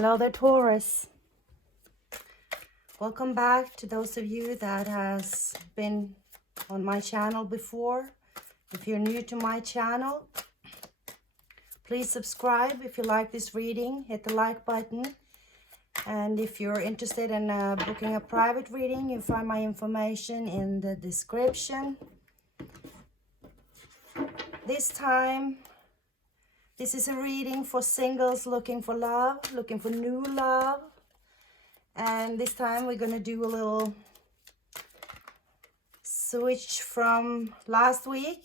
Hello there, Taurus. Welcome back to those of you that has been on my channel before. If you're new to my channel, please subscribe. If you like this reading, hit the like button. And if you're interested in booking a private reading, you find my information in the description. This time, this is a reading for singles looking for love, looking for new love. And this time we're going to do a little switch from last week.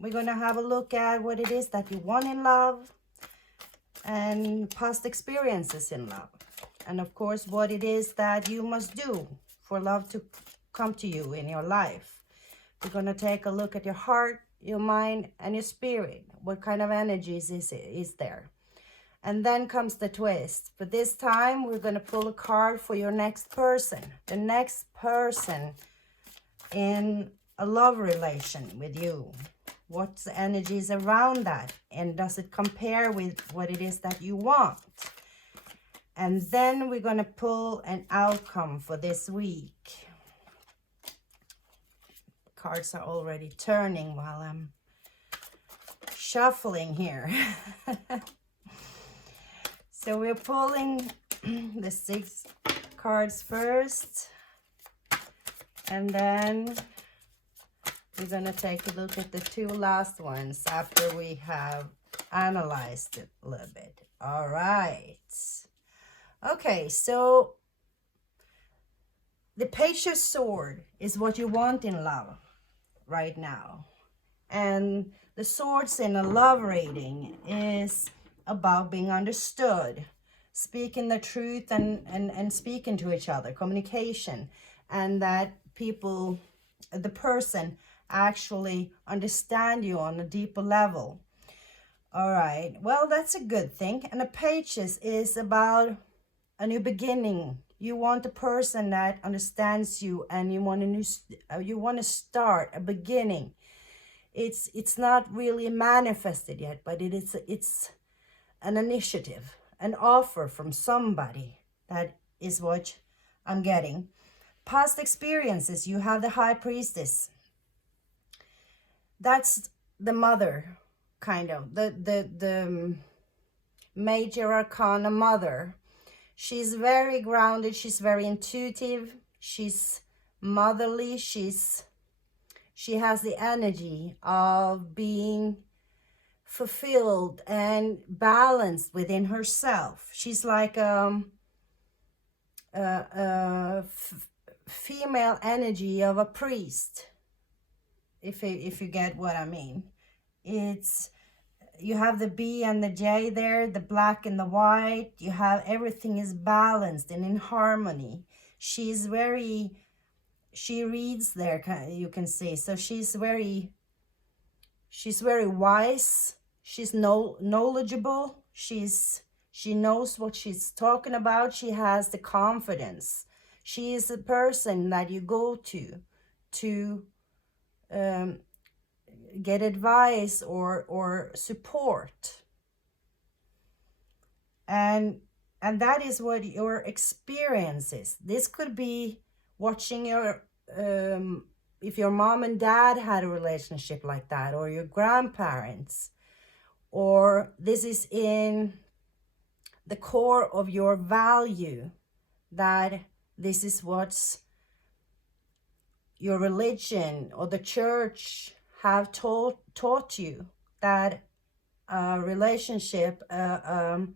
We're going to have a look at what it is that you want in love and past experiences in love. And of course, what it is that you must do for love to come to you in your life. We're going to take a look at your heart, your mind, and your spirit. What kind of energies is there? And then comes the twist. But this time, we're going to pull a card for your next person. The next person in a love relation with you. What's the energies around that? And does it compare with what it is that you want? And then we're going to pull an outcome for this week. Cards are already turning while I'm shuffling here. So we're pulling the 6 cards first. And then we're going to take a look at the 2 last ones after we have analyzed it a little bit. All right. Okay, so the Page of Swords is what you want in love right now. And the swords in a love reading is about being understood, speaking the truth and speaking to each other, communication, and that people, the person actually understand you on a deeper level. All right, well, that's a good thing. And the Pages is about a new beginning. You want a person that understands you, and you want to start a beginning. It's not really manifested yet, but it's an initiative, an offer from somebody. That is what I'm getting. Past experiences, you have the High Priestess. That's the mother, kind of, the major arcana mother. She's very grounded, she's very intuitive, she's motherly, she has the energy of being fulfilled and balanced within herself. She's like a female energy of a priest, if you get what I mean. You have the B and the J there, the black and the white. You have everything is balanced and in harmony. She reads there, you can see. So she's very wise. She's knowledgeable. She knows what she's talking about. She has the confidence. She is the person that you go to get advice or support. And that is what your experience is. This could be watching your if your mom and dad had a relationship like that, or your grandparents, or this is in the core of your value, that this is what's your religion or the church have taught you, that a relationship, a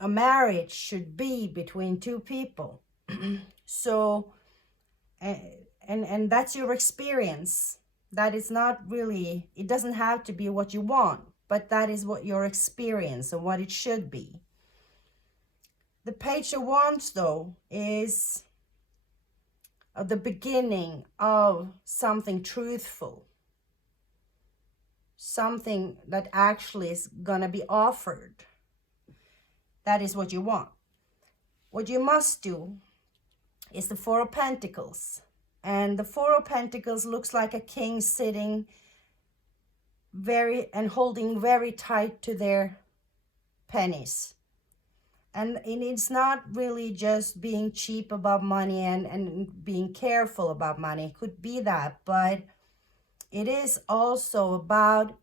marriage should be between 2 people. So, and that's your experience. That is not really, it doesn't have to be what you want, but that is what your experience and what it should be. The Page of Wands, though, is the beginning of something truthful, something that actually is gonna be offered. That is what you want. What you must do is the 4 of Pentacles. And the 4 of Pentacles looks like a king sitting holding very tight to their pennies. And it's not really just being cheap about money and being careful about money. It could be that, but it is also about,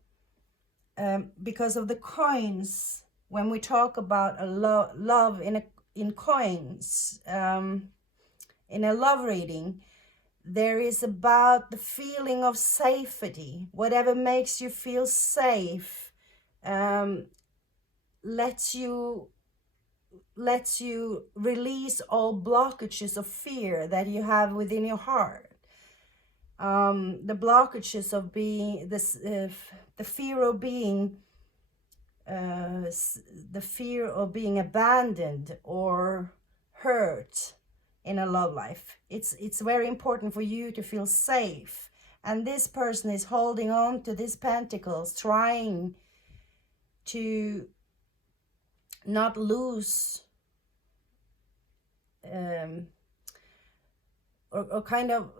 because of the coins, when we talk about a love in coins, in a love reading, there is about the feeling of safety. Whatever makes you feel safe, lets you release all blockages of fear that you have within your heart. The blockages of being this, the fear of being abandoned or hurt in a love life. It's very important for you to feel safe, and this person is holding on to these pentacles, trying to not lose, or kind of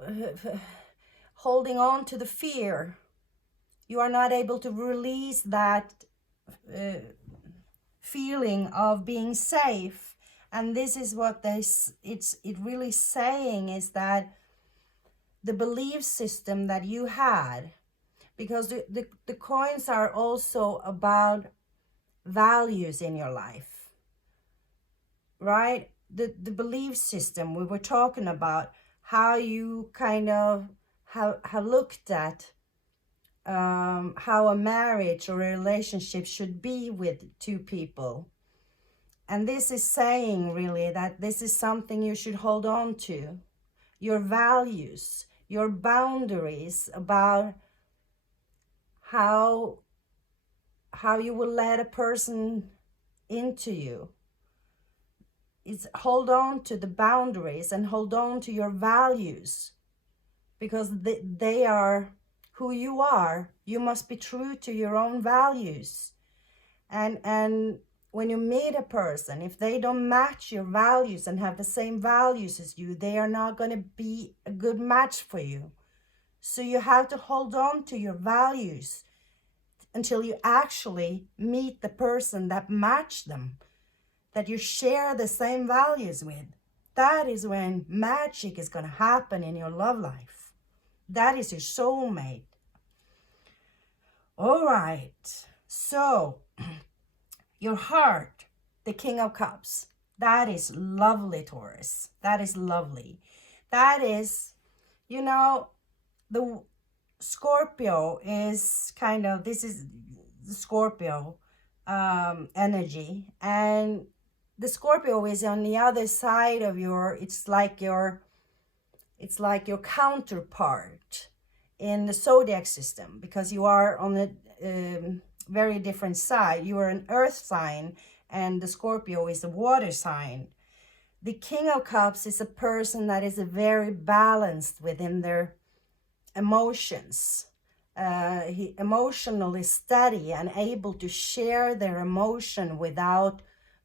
holding on to the fear. You are not able to release that feeling of being safe. And this is what it really saying, is that the belief system that you had, because the coins are also about values in your life, right? The belief system, we were talking about how you kind of have looked at how a marriage or a relationship should be with two people. And this is saying really that this is something you should hold on to. Your values, your boundaries about how you will let a person into you. It's hold on to the boundaries and hold on to your values, because they are who you are. You must be true to your own values. And when you meet a person, if they don't match your values and have the same values as you, they are not going to be a good match for you. So you have to hold on to your values until you actually meet the person that match them, that you share the same values with. That is when magic is going to happen in your love life. That is your soulmate. All right. So your heart, the King of Cups, that is lovely, Taurus. That is lovely. That is, the Scorpio is kind of, this is the Scorpio energy. And the Scorpio is on the other side of it's like your counterpart in the zodiac system, because you are on a very different side. You are an earth sign and the Scorpio is a water sign. The King of Cups is a person that is very balanced within their emotions. He emotionally steady and able to share their emotion without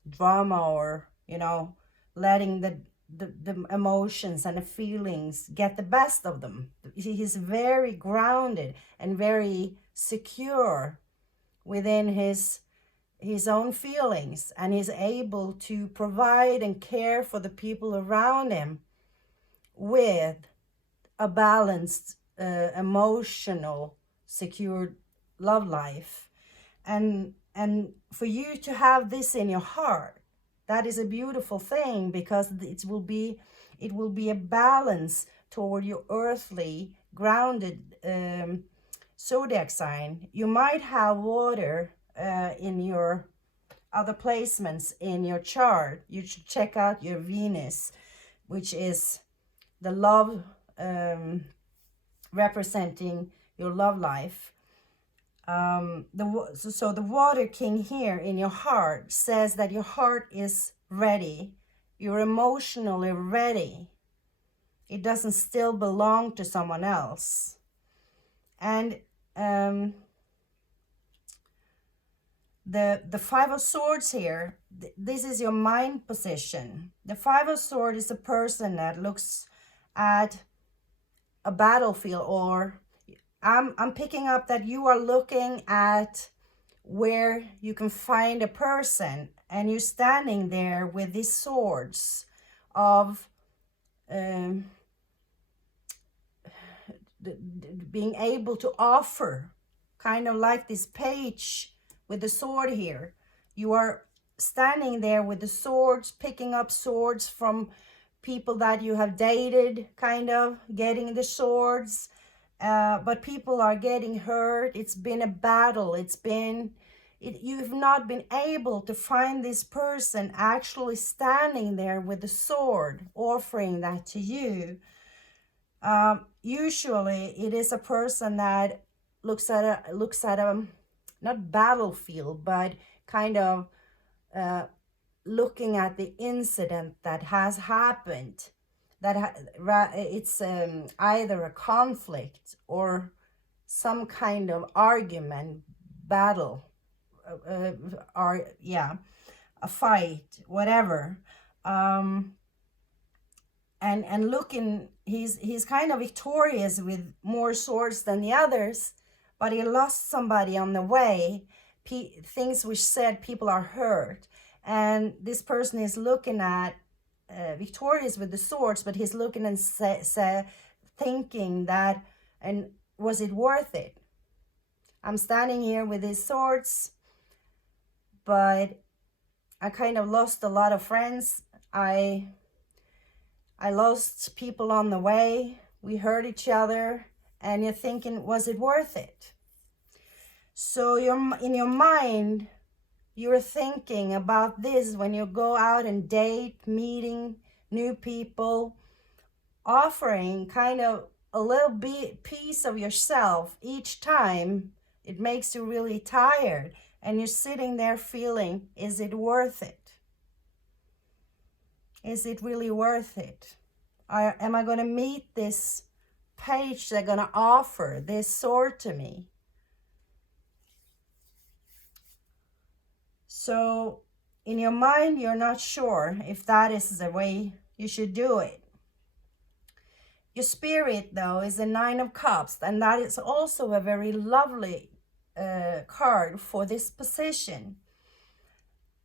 drama or, letting the emotions and the feelings get the best of them. He's very grounded and very secure within his own feelings, and he's able to provide and care for the people around him with a balanced, emotional, secure love life. And for you to have this in your heart, that is a beautiful thing, because it will be a balance toward your earthly grounded zodiac sign. You might have water in your other placements in your chart. You should check out your Venus, which is the love, representing your love life. So the water king here in your heart says that your heart is ready. You're emotionally ready. It doesn't still belong to someone else. And the Five of Swords here, this is your mind position. The Five of Swords is a person that looks at a battlefield, or I'm picking up that you are looking at where you can find a person and you're standing there with these swords of being able to offer, kind of like this page with the sword here. You are standing there with the swords, picking up swords from people that you have dated, kind of getting the swords, but people are getting hurt. It's been a battle. You've not been able to find this person actually standing there with the sword, offering that to you. Usually it is a person that looks at a not battlefield, but kind of looking at the incident that has happened, it's either a conflict or some kind of argument, battle, or a fight, whatever. And looking, he's kind of victorious with more swords than the others, but he lost somebody on the way. Things which said people are hurt, and this person is looking at victorious with the swords, but he's looking and thinking that, and was it worth it? I'm standing here with these swords, but I kind of lost a lot of friends. I lost people on the way. We hurt each other, and you're thinking, was it worth it? So in your mind, you're thinking about this when you go out and date, meeting new people, offering kind of a little bit piece of yourself each time. It makes you really tired, and you're sitting there feeling, is it worth it? Is it really worth it? Am I going to meet this page that's going to offer this sword to me? So in your mind, you're not sure if that is the way you should do it. Your spirit, though, is the Nine of Cups, and that is also a very lovely card for this position.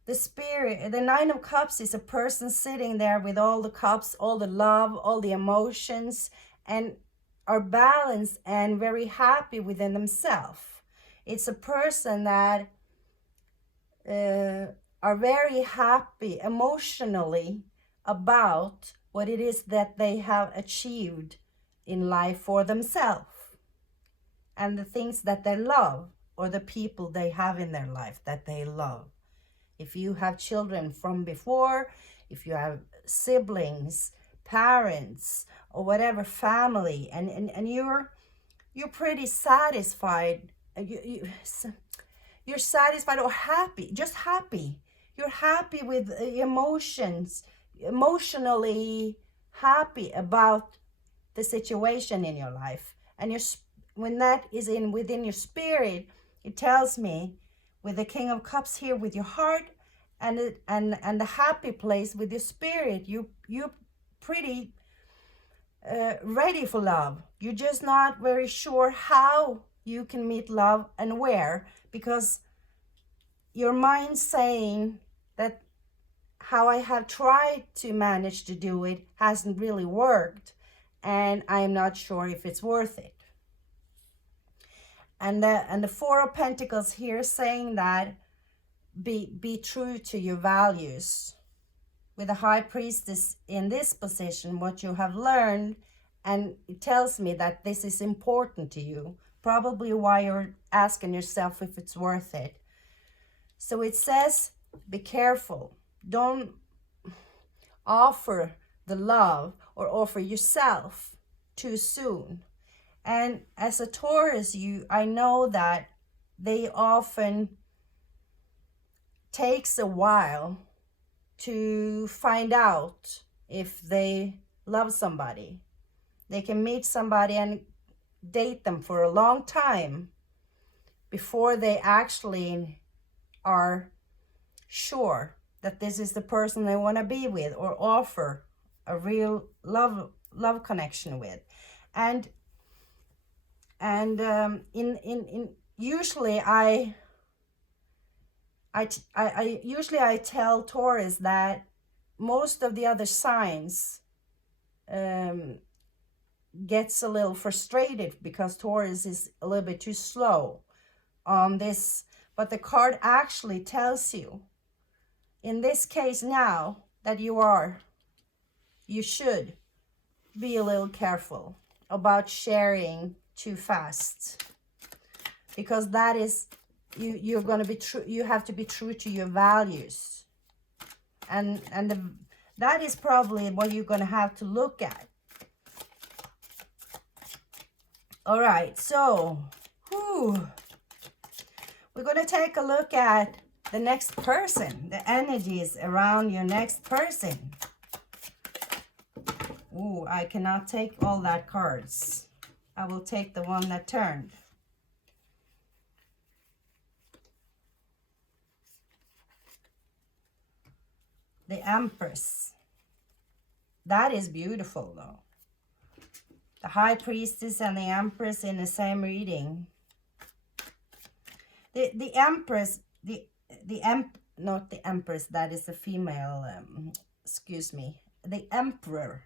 The spirit, the Nine of Cups, is a person sitting there with all the cups, all the love, all the emotions, and are balanced and very happy within themselves. It's a person that are very happy emotionally about what it is that they have achieved in life for themselves and the things that they love, or the people they have in their life that they love. If you have children from before, if you have siblings, parents, or whatever, family, and you're pretty satisfied, you're satisfied or happy, just happy. You're happy with emotions, emotionally happy about the situation in your life. And when that is within your spirit, it tells me, with the King of Cups here with your heart, and the happy place with your spirit, you're pretty ready for love. You're just not very sure how you can meet love and where, because your mind's saying that how I have tried to manage to do it hasn't really worked, and I'm not sure if it's worth it. And the Four of Pentacles here saying that be true to your values. With the High Priestess in this position, what you have learned, and it tells me that this is important to you, probably why you're asking yourself if it's worth it. So it says, be careful. Don't offer the love or offer yourself too soon. And as a Taurus, I know that they often takes a while to find out if they love somebody. They can meet somebody and date them for a long time before they actually are sure that this is the person they want to be with or offer a real love connection with. And usually I I usually I tell Taurus that most of the other signs gets a little frustrated because Taurus is a little bit too slow on this, but the card actually tells you in this case now that you should be a little careful about sharing too fast, because that is you're going to be true. You have to be true to your values, and that is probably what you're going to have to look at. All right, so we're going to take a look at the next person, the energies around your next person. Ooh, I cannot take all that cards. I will take the one that turned. The Empress. That is beautiful though. The High Priestess and the Empress in the same reading. The Empress, not the Empress, that is the female, excuse me. The Emperor,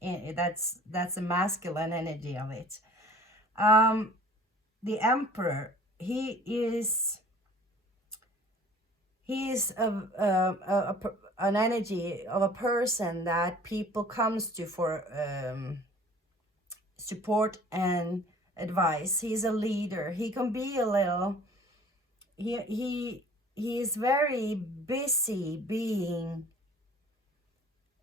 that's a masculine energy of it. The Emperor, he is an energy of a person that people comes to for support and advice. He's a leader. He can be a little, he is very busy being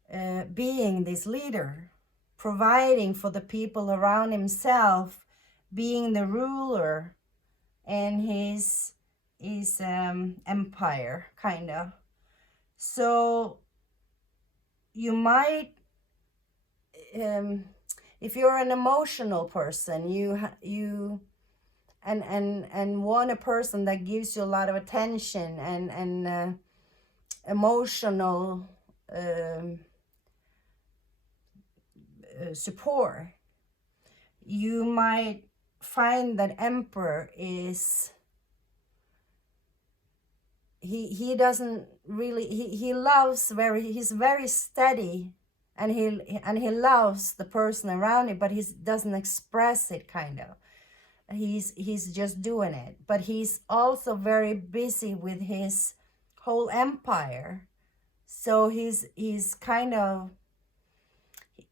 this leader, providing for the people around himself, being the ruler in his empire, kind of. So you might, if you're an emotional person, you want a person that gives you a lot of attention and emotional support, you might find that Emperor is, he doesn't really, he loves he's very steady, and he loves the person around him, but he doesn't express it, kind of. He's just doing it, but he's also very busy with his whole empire. So he's kind of,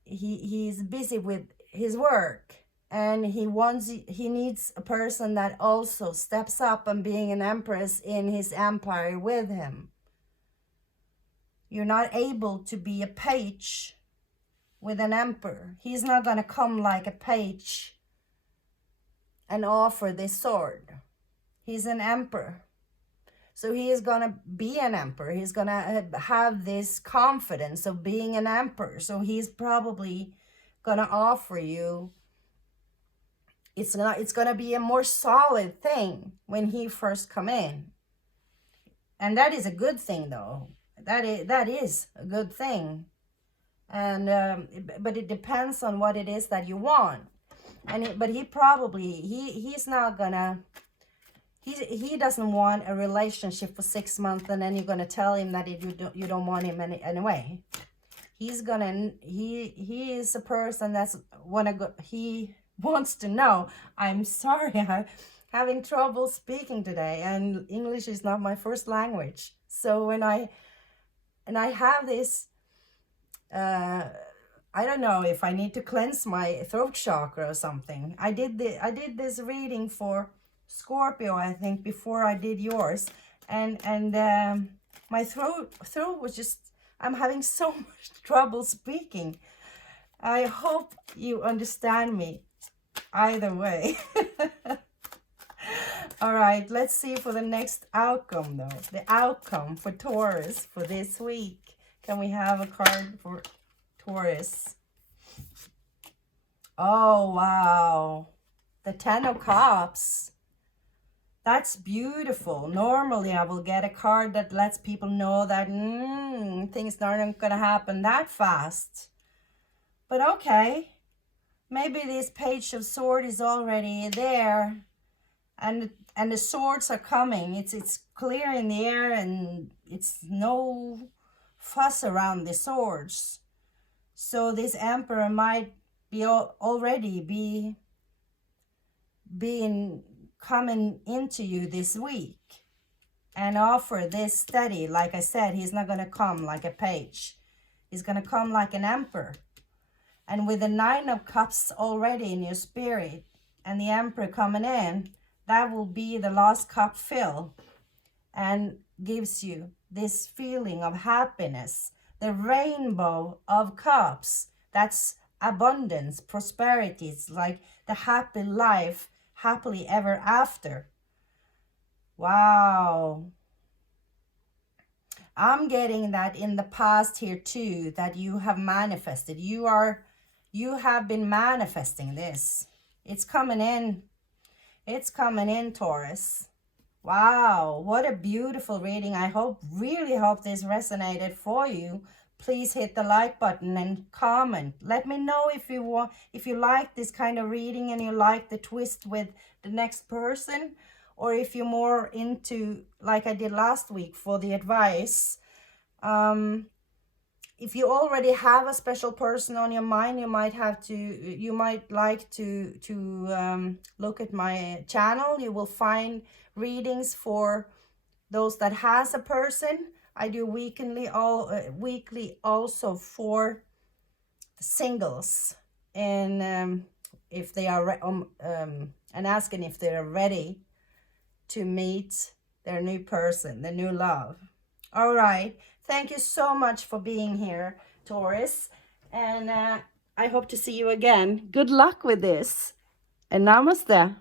he's busy with his work, and he needs a person that also steps up and being an empress in his empire with him. You're not able to be a page with an emperor. He's not going to come like a page and offer this sword. He's an emperor. So he is going to be an emperor. He's going to have this confidence of being an emperor. So he's probably going to offer you, it's going to be a more solid thing when he first come in. And that is a good thing though. That is a good thing. And but it depends on what it is that you want. But he probably, he's not gonna, he doesn't want a relationship for 6 months and then you're gonna tell him that you don't want him anyway. He is a person that's he wants to know. I'm sorry, I'm having trouble speaking today, and English is not my first language. So when I have this, I don't know if I need to cleanse my throat chakra or something. I did this reading for Scorpio, I think, before I did yours, and my throat was just, I'm having so much trouble speaking. I hope you understand me either way. All right, let's see for the next outcome though. The outcome for Taurus for this week. Can we have a card for Taurus? Oh, wow. The Ten of Cups. That's beautiful. Normally, I will get a card that lets people know that things aren't going to happen that fast. But okay. Maybe this Page of Swords is already there. and the swords are coming. It's clear in the air, and it's no fuss around the swords. So this emperor might be already be being coming into you this week and offer this study. Like I said, he's not going to come like a page. He's going to come like an emperor. And with the 9 of Cups already in your spirit and the Emperor coming in, that will be the last cup fill and gives you this feeling of happiness. The rainbow of cups, that's abundance, prosperity. It's like the happy life, happily ever after. Wow. I'm getting that in the past here too, that you have manifested. You have been manifesting this. It's coming in. It's coming in, Taurus. Wow, what a beautiful reading. I really hope this resonated for you. Please hit the like button and comment. Let me know if you like this kind of reading and you like the twist with the next person, or if you're more into, like I did last week for the advice. If you already have a special person on your mind, you might like to look at my channel. You will find readings for those that has a person. I do weekly also for singles, and if they are and asking if they are ready to meet their new person, the new love. All right. Thank you so much for being here, Taurus. And I hope to see you again. Good luck with this. And namaste.